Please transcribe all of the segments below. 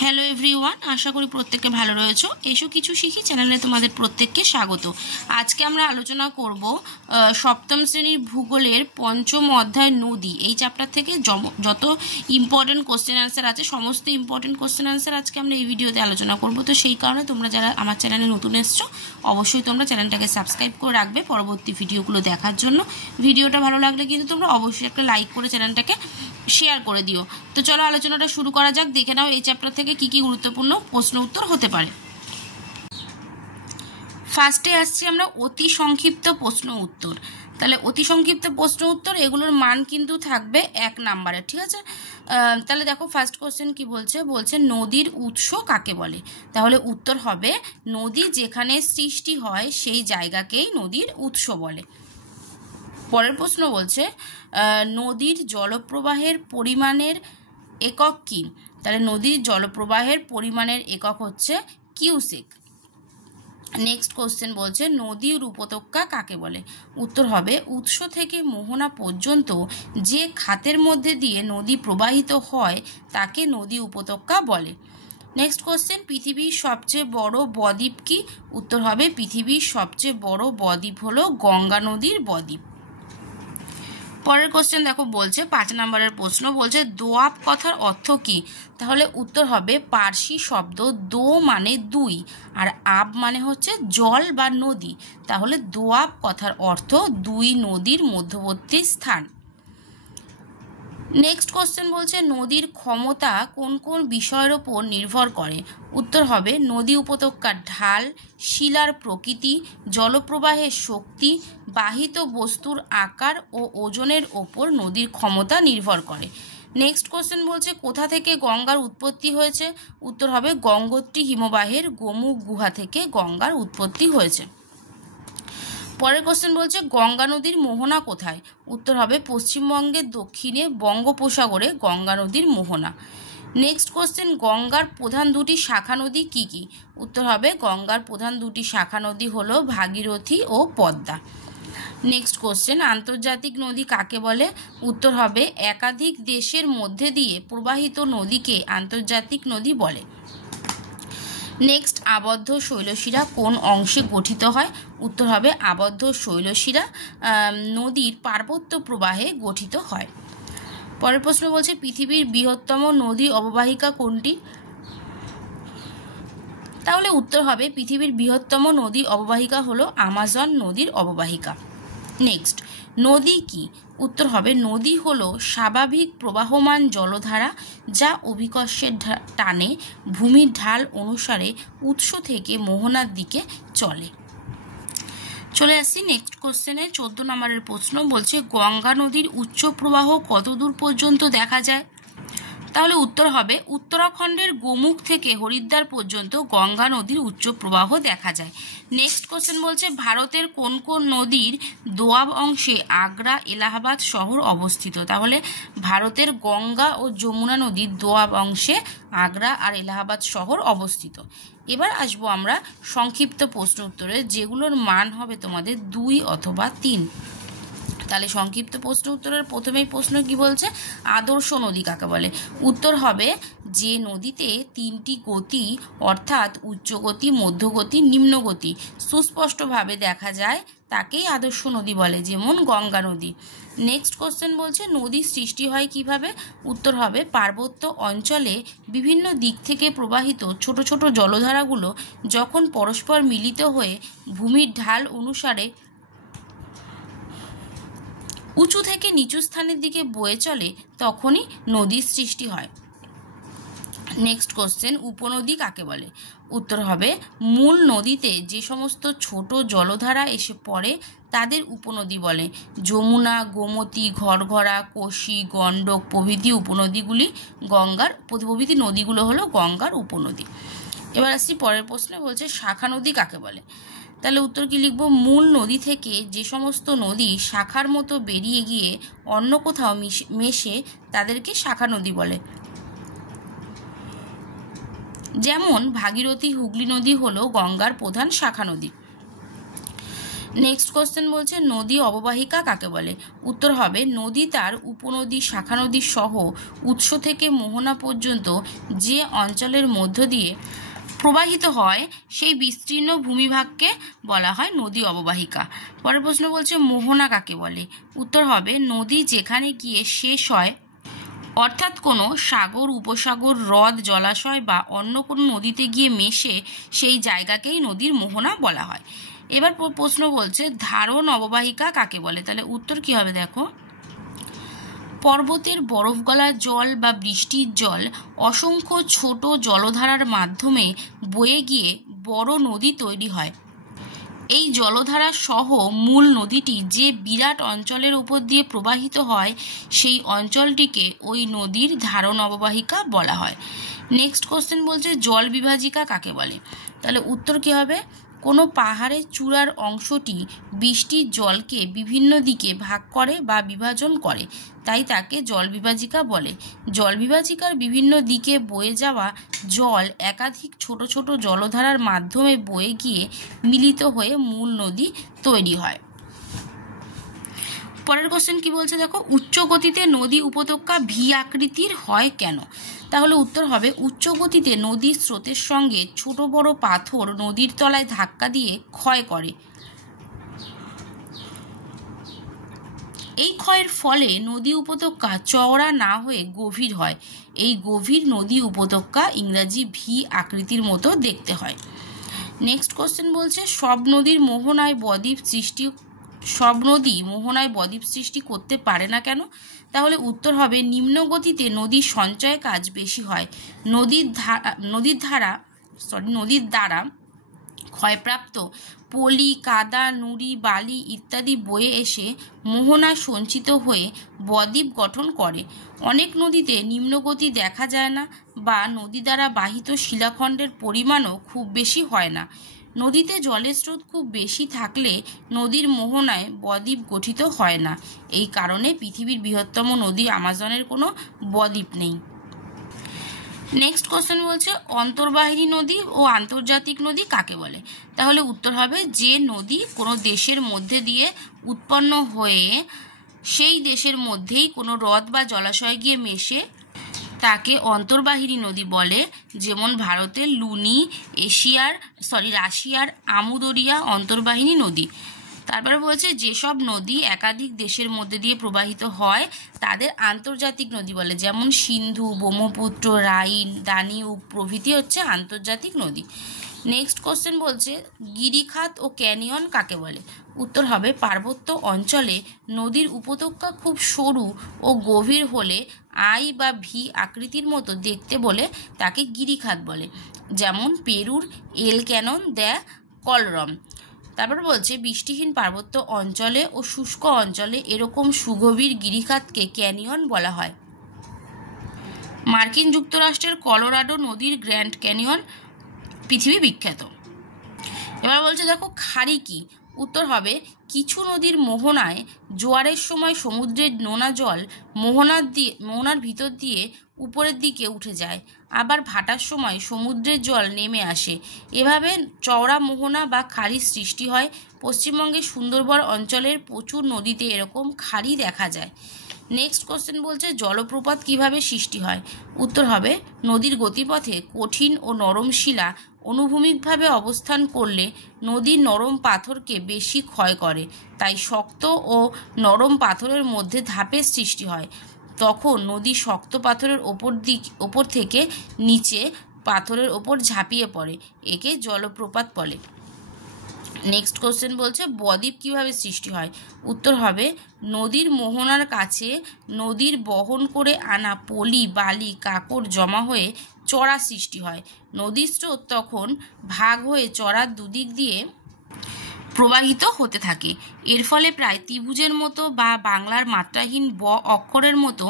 Hello everyone, আশা করি প্রত্যেকে ভালো রয়েছো। এসো কিছু শিখি চ্যানেলে তোমাদের প্রত্যেককে স্বাগত। আজকে আমরা আলোচনা করব সপ্তম শ্রেণীর ভূগোলের পঞ্চম অধ্যায় নদী। এই চ্যাপ্টার থেকে যত ইম্পর্টেন্ট কোশ্চেন অ্যান্সার আছে সমস্ত ইম্পর্টেন্ট কোশ্চেন অ্যান্সার আজকে আমরা এই ভিডিওতে আলোচনা করব। তো সেই কারণে তোমরা যারা আমার চ্যানেলে নতুন এসছো অবশ্যই তোমরা চ্যানেলটাকে সাবস্ক্রাইব করে রাখবে পরবর্তী ভিডিওগুলো দেখার জন্য। ভিডিওটা ভালো লাগলে কিন্তু তোমরা অবশ্যই একটা লাইক করে চ্যানেলটাকে শেয়ার করে দিও। তো চলো আলোচনাটা শুরু করা যাক। দেখে নাও এই চ্যাপ্টার থেকে কি কি গুরুত্বপূর্ণ প্রশ্ন উত্তর হতে পারে। ফার্স্টে আসছি আমরা অতি সংক্ষিপ্ত প্রশ্ন উত্তর। তাহলে অতি সংক্ষিপ্ত প্রশ্ন উত্তর এগুলোর মান কিন্তু থাকবে 1 নম্বরে, ঠিক আছে। তাহলে দেখো ফার্স্ট কোশ্চেন কি বলছে, নদীর উৎস কাকে বলে। তাহলে উত্তর হবে নদী যেখানে সৃষ্টি হয় সেই জায়গাকেই নদীর উৎস বলে। পরের প্রশ্ন বলছে নদীর জলপ্রবাহের পরিমাণের একক কি। তাহলে নদীর জলপ্রবাহের পরিমাণের একক হচ্ছে কিউসেক। নেক্সট কোশ্চেন বলছে নদীর উপত্যকা কাকে বলে। উত্তর হবে উৎস থেকে মোহনা পর্যন্ত যে খাতের মধ্যে দিয়ে নদী প্রবাহিত হয় তাকে নদী উপত্যকা বলে। নেক্সট কোশ্চেন পৃথিবীর সবচেয়ে বড় বদ্বীপ কি। উত্তর হবে পৃথিবীর সবচেয়ে বড় বদ্বীপ হলো গঙ্গা নদীর বদ্বীপ। পরের কোশ্চেন দেখো বলছে 5 নম্বরের প্রশ্ন বলছে দোয়াব কথার অর্থ কি। তাহলে উত্তর হবে পার্সি শব্দ দো মানে দুই আর আব মানে হচ্ছে জল বা নদী। তাহলে দোয়াব কথার অর্থ দুই নদীর মধ্যবর্তী স্থান। নেক্সট কোশ্চেন বলছে নদীর ক্ষমতা কোন কোন বিষয়ের ওপর নির্ভর করে। উত্তর হবে নদী উপত্যকার ঢাল, শিলার প্রকৃতি, জলপ্রবাহের শক্তি, বাহিত বস্তুর আকার ও ওজনের ওপর নদীর ক্ষমতা নির্ভর করে। নেক্সট কোশ্চেন বলছে কোথা থেকে গঙ্গার উৎপত্তি হয়েছে। উত্তর হবে গঙ্গোত্রী হিমবাহের গোমুখ গুহা থেকে গঙ্গার উৎপত্তি হয়েছে। পরের কোশ্চেন বলছে গঙ্গা নদীর মোহনা কোথায়। উত্তর হবে পশ্চিমবঙ্গের দক্ষিণে বঙ্গোপসাগরে গঙ্গা নদীর মোহনা। নেক্সট কোশ্চেন গঙ্গার প্রধান দুটি শাখা নদী কি কি। উত্তর হবে গঙ্গার প্রধান দুটি শাখা নদী হলো ভাগীরথী ও পদ্মা। নেক্সট কোশ্চেন আন্তর্জাতিক নদী কাকে বলে। উত্তর হবে একাধিক দেশের মধ্যে দিয়ে প্রবাহিত নদীকে আন্তর্জাতিক নদী বলে। নেক্সট আবদ্ধ শৈলশিরা কোন অংশে গঠিত হয়। উত্তর হবে আবদ্ধ শৈলশিরা নদীর পার্বত্য প্রবাহে গঠিত হয়। পরের প্রশ্ন বলছে পৃথিবীর বৃহত্তম নদী অববাহিকা কোনটি। তাহলে উত্তর হবে পৃথিবীর বৃহত্তম নদী অববাহিকা হলো আমাজন নদীর অববাহিকা। নেক্সট নদী কি। উত্তর হবে নদী হলো স্বাভাবিক প্রবাহমান জলধারা যা অভিকর্ষের টানে ভূমির ঢাল অনুসারে উৎস থেকে মোহনার দিকে চলে। চলে আসছি নেক্সট কোশ্চেনে 14 নম্বরের প্রশ্ন বলছে গঙ্গা নদীর উচ্চ প্রবাহ কত দূর পর্যন্ত দেখা যায়। তাহলে উত্তর হবে উত্তরাখণ্ডের গোমুখ থেকে হরিদ্বার পর্যন্ত গঙ্গা নদীর উচ্চ প্রবাহ দেখা যায়। নেক্সট কোশ্চেন বলছে ভারতের কোন কোন নদীর দোয়াব অংশে আগ্রা এলাহাবাদ শহর অবস্থিত। তাহলে ভারতের গঙ্গা ও যমুনা নদীর দোয়াব অংশে আগ্রা আর এলাহাবাদ শহর অবস্থিত। এবার আসবো আমরা সংক্ষিপ্ত প্রশ্ন উত্তরে, যেগুলোর মান হবে তোমাদের 2 অথবা 3। তাহলে সংক্ষিপ্ত প্রশ্ন উত্তরের প্রথমেই প্রশ্ন কি বলছে আদর্শ নদী কাকে বলে। উত্তর হবে যে নদীতে 3টি গতি অর্থাৎ উচ্চগতি, মধ্যগতি, নিম্নগতি সুস্পষ্টভাবে দেখা যায় তাকেই আদর্শ নদী বলে, যেমন গঙ্গা নদী। নেক্সট কোশ্চেন বলছে নদীর সৃষ্টি হয় কিভাবে। উত্তর হবে পার্বত্য অঞ্চলে বিভিন্ন দিক থেকে প্রবাহিত ছোট ছোট জলধারাগুলো যখন পরস্পর মিলিত হয়ে ভূমির ঢাল অনুসারে উঁচু থেকে নিচু স্থানের দিকে বয়ে চলে তখনই নদীর সৃষ্টি হয়। নেক্সট কোশ্চেন উপনদী কাকে বলে। উত্তর হবে মূল নদীতে যে সমস্ত ছোট জলধারা এসে পড়ে তাদের উপনদী বলে। যমুনা, গোমতী, ঘরঘরা, কোশি, গণ্ডক প্রভৃতি উপনদীগুলি প্রভৃতি নদীগুলো হলো গঙ্গার উপনদী। এবার আসছি পরের প্রশ্নে বলছে শাখা নদী কাকে বলে। তাহলে উত্তর কি লিখব মূল নদী থেকে যে সমস্ত নদী শাখার মতো বেরিয়ে গিয়ে অন্য কোথাও মেশে তাদেরকে শাখা নদী বলে। যেমন ভাগীরথী হুগলি নদী হলো গঙ্গার প্রধান শাখা নদী। নেক্সট কোশ্চেন বলছে নদী অববাহিকা কাকে বলে? উত্তর হবে নদী তার উপনদী, শাখা নদী সহ উৎস থেকে মোহনা পর্যন্ত যে অঞ্চলের মধ্য দিয়ে প্রবাহিত হয় সেই বিস্তীর্ণ ভূমিভাগকে বলা হয় নদী অববাহিকা। পরের প্রশ্ন বলছে মোহনা কাকে বলে? উত্তর হবে নদী যেখানে গিয়ে শেষ হয়, অর্থাৎ কোনো সাগর, উপসাগর, হ্রদ, জলাশয় বা অন্য কোনো নদীতে গিয়ে মেশে সেই জায়গাকেই নদীর মোহনা বলা হয়। এবার প্রশ্ন বলছে ধারণ অববাহিকা কাকে বলে? তাহলে উত্তর কি হবে দেখো, পর্বতের বরফ গলা জল বা বৃষ্টির জল অসংখ্য ছোট জলধারার মাধ্যমে বয়ে গিয়ে বড় নদী তৈরি হয়। এই জলধারা সহ মূল নদীটি যে বিরাট অঞ্চলের উপর দিয়ে প্রবাহিত হয় সেই অঞ্চলটিকে ওই নদীর ধারণ অববাহিকা বলা হয়। নেক্সট কোশ্চেন বলছে জল বিভাজিকা কাকে বলে? তাহলে উত্তর কি হবে, কোনো পাহাড়ের চূড়ার অংশটি বৃষ্টির জলকে বিভিন্ন দিকে ভাগ করে বা বিভাজন করে, তাই তাকে জল বিভাজিকা বলে। জল বিভাজিকার বিভিন্ন দিকে বয়ে যাওয়া জল একাধিক ছোট ছোট জলধারার মাধ্যমে বয়ে গিয়ে মিলিত হয়ে মূল নদী তৈরি হয়। পরের কোশ্চেন কি বলছে দেখো, উচ্চ গতিতে নদী উপত্যকা ভি আকৃতির হয় কেন? তাহলে উত্তর হবে উচ্চ গতিতে নদীর স্রোতের সঙ্গে ছোট বড় পাথর নদীর তলায় ধাক্কা দিয়ে ক্ষয় করে। এই ক্ষয়ের ফলে নদী উপত্যকা চওড়া না হয়ে গভীর হয়। এই গভীর নদী উপত্যকা ইংরাজি ভি আকৃতির মতো দেখতে হয়। নেক্সট কোশ্চেন বলছে সব নদী মোহনায় বদ্বীপ সৃষ্টি করতে পারে না কেন? তাহলে উত্তর হবে নিম্ন গতিতে নদীর সঞ্চয় কাজ বেশি হয়। নদীর দ্বারা ক্ষয়প্রাপ্ত পলি, কাদা, নুড়ি, বালি ইত্যাদি বয়ে এসে মোহনায় সঞ্চিত হয়ে বদ্বীপ গঠন করে। অনেক নদীতে নিম্নগতি দেখা যায় না বা নদী দ্বারা বাহিত শিলাখণ্ডের পরিমাণও খুব বেশি হয় না। নদীতে জলের স্রোত খুব বেশি থাকলে নদীর মোহনায় বদ্বীপ গঠিত হয় না। এই কারণে পৃথিবীর বৃহত্তম নদী আমাজনের কোনো বদ্বীপ নেই। নেক্সট কোশ্চেন বলছে অন্তর্বাহিনী নদী ও আন্তর্জাতিক নদী কাকে বলে? তাহলে উত্তর হবে যে নদী কোনো দেশের মধ্যে দিয়ে উৎপন্ন হয়ে সেই দেশের মধ্যেই কোনো হ্রদ বা জলাশয়ে গিয়ে মেশে তাকে অন্তর্বাহিনী নদী বলে। যেমন ভারতের লুনি, রাশিয়ার আমুদরিয়া অন্তর্বাহিনী নদী। তারপরে বলছে যেসব নদী একাধিক দেশের মধ্যে দিয়ে প্রবাহিত হয় তাদের আন্তর্জাতিক নদী বলে। যেমন সিন্ধু, ব্রহ্মপুত্র, রাইন, দানিউব প্রভৃতি হচ্ছে আন্তর্জাতিক নদী। নেক্সট কোশ্চেন বলছে গিরিখাত ও ক্যানিয়ন কাকে বলে? উত্তর হবে পার্বত্য অঞ্চলে নদীর উপত্যকা খুব সরু ও গভীর হলে আই বা ভি আকৃতির মতো দেখতে বলে তাকে গিরিখাত বলে। যেমন পেরুর এল ক্যানন দ্য কলরম। তারপর বলছে বৃষ্টিহীন পার্বত্য অঞ্চলে ও শুষ্ক অঞ্চলে এরকম সুগভীর গিরিখাতকে ক্যানিয়ন বলা হয়। মার্কিন যুক্তরাষ্ট্রের কলোরাডো নদীর গ্র্যান্ড ক্যানিয়ন পৃথিবী বিখ্যাত। এবার বলছে দেখো খাড়ি কি? উত্তর হবে কিছু নদীর মোহনায় জোয়ারের সময় সমুদ্রের নোনা জল মোহনার ভিতর দিয়ে উপরের দিকে উঠে যায়, আবার ভাটার সময় সমুদ্রের জল নেমে আসে। এভাবে চওড়া মোহনা বা খাড়ির সৃষ্টি হয়। পশ্চিমবঙ্গের সুন্দরবন অঞ্চলের প্রচুর নদীতে এরকম খাড়ি দেখা যায়। নেক্সট কোশ্চেন বলছে জলপ্রপাত কিভাবে সৃষ্টি হয়? উত্তর হবে নদীর গতিপথে কঠিন ও নরম শিলা অনুভূমিকভাবে অবস্থান করলে নদীর নরম পাথরকে বেশি ক্ষয় করে, তাই শক্ত ও নরম পাথরের মধ্যে ধাপের সৃষ্টি হয়। তখন নদী শক্ত পাথরের ওপর থেকে নিচে পাথরের ওপর ঝাঁপিয়ে পড়ে, একে জলপ্রপাত বলে। নেক্সট কোশ্চেন বলছে বদ্বীপ কিভাবে সৃষ্টি হয়? উত্তর হবে নদীর মোহনার কাছে নদীর বহন করে আনা পলি, বালি, কাকড় জমা হয়ে চড়া সৃষ্টি হয়। নদীর স্রোত তখন ভাগ হয়ে চড়ার দুদিক দিয়ে প্রবাহিত হতে থাকে। এর ফলে প্রায় ত্রিভুজের মতো বা বাংলার মাত্রাহীন ব অক্ষরের মতো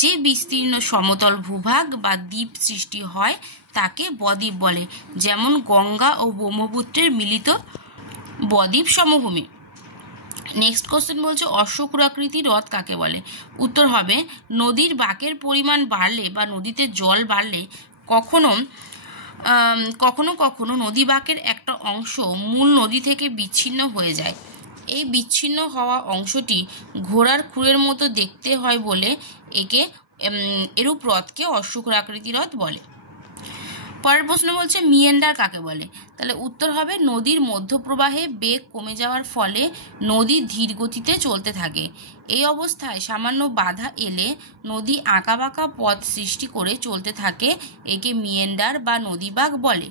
যে বিস্তীর্ণ সমতল ভূভাগ বা দ্বীপ সৃষ্টি হয় তাকে বদ্বীপ বলে। যেমন গঙ্গা ও ব্রহ্মপুত্রের মিলিত বদ্বীপ সমভূমি। নেক্সট কোশ্চেন বলছে অশ্বক্ষুরাকৃতি হ্রদ কাকে বলে? উত্তর হবে নদীর বাঁকের পরিমাণ বাড়লে বা নদীতে জল বাড়লে কখনো কখনো নদী বাঁকের একটা অংশ মূল নদী থেকে বিচ্ছিন্ন হয়ে যায়। এই বিচ্ছিন্ন হওয়া অংশটি ঘোড়ার খুরের মতো দেখতে হয় বলে একে এরূপ হ্রদকে অশ্বক্ষুরাকৃতি হ্রদ বলে। পরের প্রশ্ন বলছে মিয়েন্ডার কাকে বলে? তাহলে উত্তর হবে নদীর মধ্যপ্রবাহে বেগ কমে যাওয়ার ফলে নদী ধীর গতিতে চলতে থাকে। এই অবস্থায় সামান্য বাধা এলে নদী আঁকাবাঁকা পথ সৃষ্টি করে চলতে থাকে, একে মিয়েন্ডার বা নদীবাগ বলে।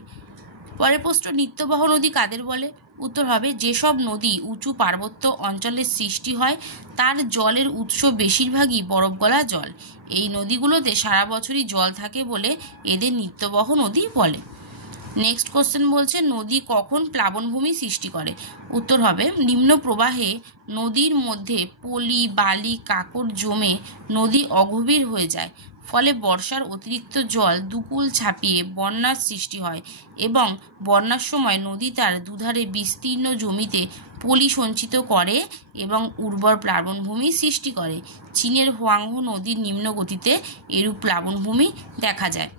পরের প্রশ্ন নিত্যবহ নদী কাদের বলে? উত্তর হবে যেসব নদী উঁচু পার্বত্য অঞ্চলে সৃষ্টি হয় তার জলের উৎস বেশিরভাগই বরফ গলা জল। এই নদীগুলোতে সারা বছরই জল থাকে বলে এদের নিত্যবহ নদী বলে। নেক্সট কোশ্চেন বলছে নদী কখন প্লাবনভূমি সৃষ্টি করে? উত্তর হবে নিম্ন প্রবাহে নদীর মধ্যে পলি বালি কাকড় জমে নদী অগভীর হয়ে যায়, ফলে বর্ষার অতিরিক্ত জল দুকুল ছাপিয়ে বন্যার সৃষ্টি হয় এবং বন্যার সময় নদী তার দুধারে বিস্তীর্ণ জমিতে পলি সঞ্চিত করে এবং উর্বর প্লাবনভূমি সৃষ্টি করে। চীনের হোয়াংহো নদীর নিম্ন গতিতে এরূপ প্লাবনভূমি দেখা যায়।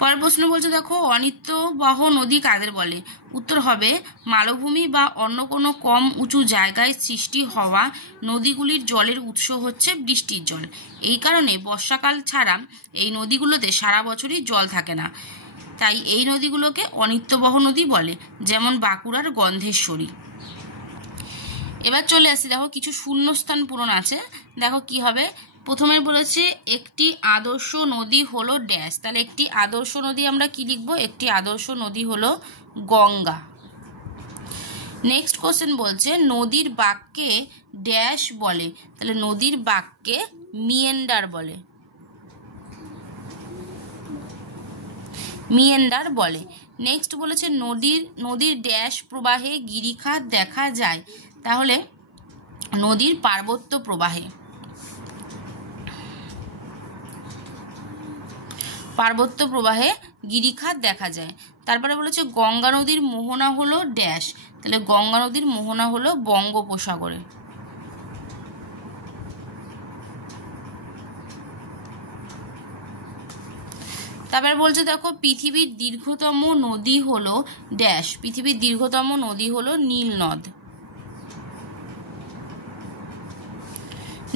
পরের প্রশ্ন বলছে দেখো অনিত্যবহ নদী কাদের বলে? উত্তর হবে মালভূমি বা অন্য কোনো কম উঁচু জায়গায় সৃষ্টি হওয়া নদীগুলির জলের উৎস হচ্ছে বৃষ্টির জল। এই কারণে বর্ষাকাল ছাড়া এই নদীগুলোতে সারা বছরই জল থাকে না, তাই এই নদীগুলোকে অনিত্যবহ নদী বলে, যেমন বাঁকুড়ার গন্ধেশ্বরী। এবার চলে আসি, দেখো কিছু শূন্যস্থান পূরণ আছে। দেখো কি হবে, প্রথমে বলেছে একটি আদর্শ নদী হলো ড্যাশ। তাহলে একটি আদর্শ নদী আমরা কি লিখবো? একটি আদর্শ নদী হলো গঙ্গা। নেক্সট কোশ্চেন বলছে নদীর বাঁককে ড্যাশ বলে? তাহলে নদীর বাঁককে মিয়েন্ডার বলে। মিয়েন্ডার বলে। নেক্সট বলেছে নদীর ড্যাশ প্রবাহে গিরিখাত দেখা যায়? তাহলে নদীর পার্বত্য প্রবাহে। পার্বত্য প্রবাহে গিরিখাত দেখা যায়। তারপরে বলেছে গঙ্গা নদীর মোহনা হলো ড্যাশ? তাহলে গঙ্গা নদীর মোহনা হলো বঙ্গোপসাগরে। তারপরে বলছে দেখো পৃথিবীর দীর্ঘতম নদী হলো ড্যাশ? পৃথিবীর দীর্ঘতম নদী হলো নীল নদ।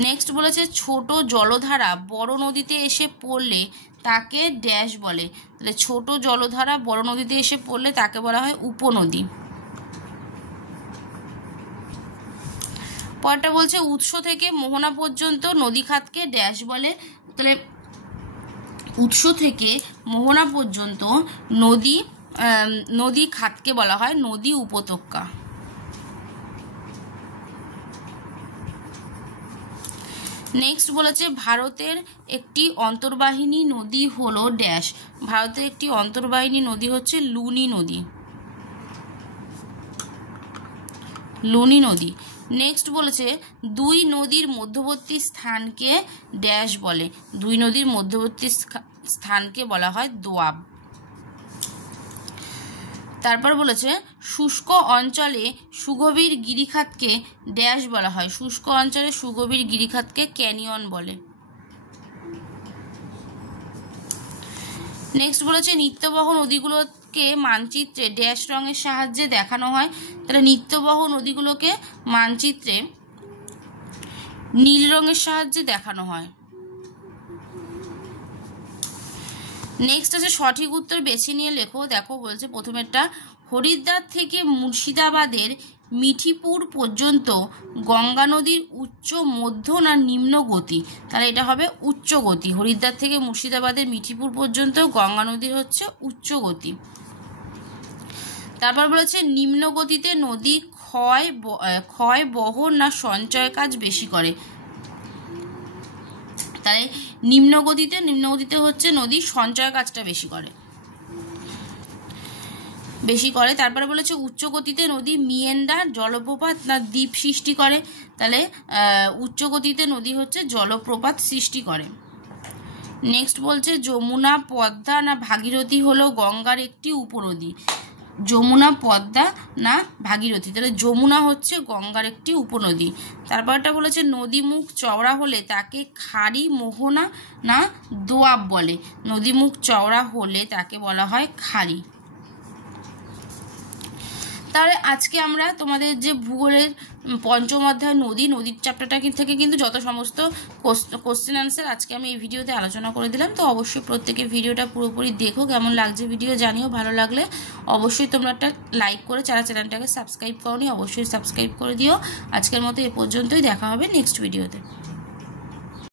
নেক্সট বলেছে ছোট জলধারা বড় নদীতে এসে পড়লে তাকে ড্যাশ বলে? তাহলে ছোট জলধারা বড় নদীতে এসে পড়লে তাকে বলা হয় উপনদী। পরটা বলছে উৎস থেকে মোহনা পর্যন্ত নদী খাতকে ড্যাশ বলে? তাহলে উৎস থেকে মোহনা পর্যন্ত নদী খাতকে বলা হয় নদী উপত্যকা। নেক্সট বলেছে ভারতের একটি অন্তর্বাহিনী নদী হলো ড্যাশ? ভারতের একটি অন্তর্বাহিনী নদী হচ্ছে লুনি নদী। লুনি নদী। নেক্সট বলেছে দুই নদীর মধ্যবর্তী স্থানকে ড্যাশ বলে? দুই নদীর মধ্যবর্তী স্থানকে বলা হয় দোয়াব। তারপর বলেছে শুষ্ক অঞ্চলে সুগভীর গিরিখাতকে ড্যাশ বলা হয়? শুষ্ক অঞ্চলে সুগভীর গিরিখাতকে ক্যানিয়ন বলে। নেক্সট বলেছে নিত্যবহ নদীগুলোকে মানচিত্রে ড্যাশ রঙের সাহায্যে দেখানো হয়? তাহলে নিত্যবহ নদীগুলোকে মানচিত্রে নীল রঙের সাহায্যে দেখানো হয়। নেক্সট আছে সঠিক উত্তর বেছে নিয়ে লেখো। দেখো বলছে প্রথমেরটা হরিদ্বার থেকে মুর্শিদাবাদের মিঠিপুর পর্যন্ত গঙ্গা নদীর উচ্চ মধ্য না নিম্ন গতি? তাহলে এটা হবে উচ্চ গতি। হরিদ্বার থেকে মুর্শিদাবাদের মিঠিপুর পর্যন্ত গঙ্গা নদীর হচ্ছে উচ্চ গতি। তারপর বলেছে নিম্ন গতিতে নদী ক্ষয় বহন না সঞ্চয় কাজ বেশি করে? তাই নিম্ন গতিতে হচ্ছে নদী সঞ্চয় কাজটা বেশি করে। তারপরে বলেছে উচ্চ গতিতে নদী মিয়েন্ডার জলপ্রপাত না দ্বীপ সৃষ্টি করে? তাহলে উচ্চ গতিতে নদী হচ্ছে জলপ্রপাত সৃষ্টি করে। নেক্সট বলছে যমুনা পদ্মা না ভাগীরথী হলো গঙ্গার একটি উপনদী? যমুনা পদ্মা না ভাগীরথী? তাহলে যমুনা হচ্ছে গঙ্গার একটি উপনদী। তারপরটা বলেছে নদী মুখ চওড়া হলে তাকে খাড়ি মোহনা না দোয়াব বলে? নদী মুখ চওড়া হলে তাকে বলা হয় খাড়ি। তাহলে আজকে আমরা তোমাদের যে ভূগোলের পঞ্চম অধ্যায় নদীর চ্যাপ্টারটা থেকে কিন্তু যত সমস্ত কোশ্চেন আনসার আজকে আমি এই ভিডিওতে আলোচনা করে দিলাম। তো অবশ্যই প্রত্যেকে ভিডিওটা পুরোপুরি দেখো, কেমন লাগছে ভিডিও জানিও। ভালো লাগলে অবশ্যই তোমরা একটা লাইক করে যারা চ্যানেলটাকে সাবস্ক্রাইব করোনি অবশ্যই সাবস্ক্রাইব করে দিও। আজকের মতো এ পর্যন্তই, দেখা হবে নেক্সট ভিডিওতে।